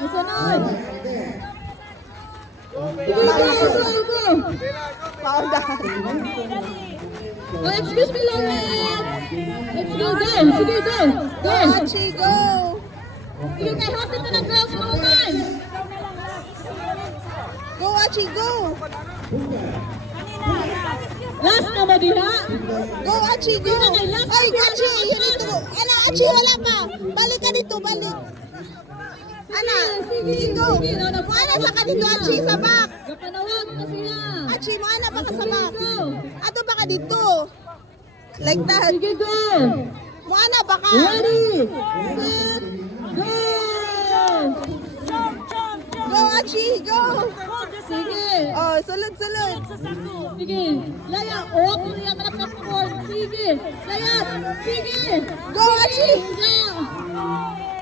Masunod. Sige, go. Paunda. Oh, excuse me, Lauren. Let's go. Sige, go. Go, Archie, go. You can help it to the girls moment. Go, Archie, go. Last na ba diha? Go, Archie, go. Ay, Archie, yun ito. Ano, Archie, wala pa. Balik ka dito, balik. Ana, sige, go. Mana sa ka dito, Archie, sa back. Kapanawag na siya. Archie, mana pa ka sa back. Go. Ato ba ka dito? Like that. Sige, go. Mana ba ka? Ready, set, go. Go, Archie, go. Sige. Oh, sulod. Sige. Laya. Oh, kung iyak na pa. Sige. Laya. Sige. Go, Archie. Go.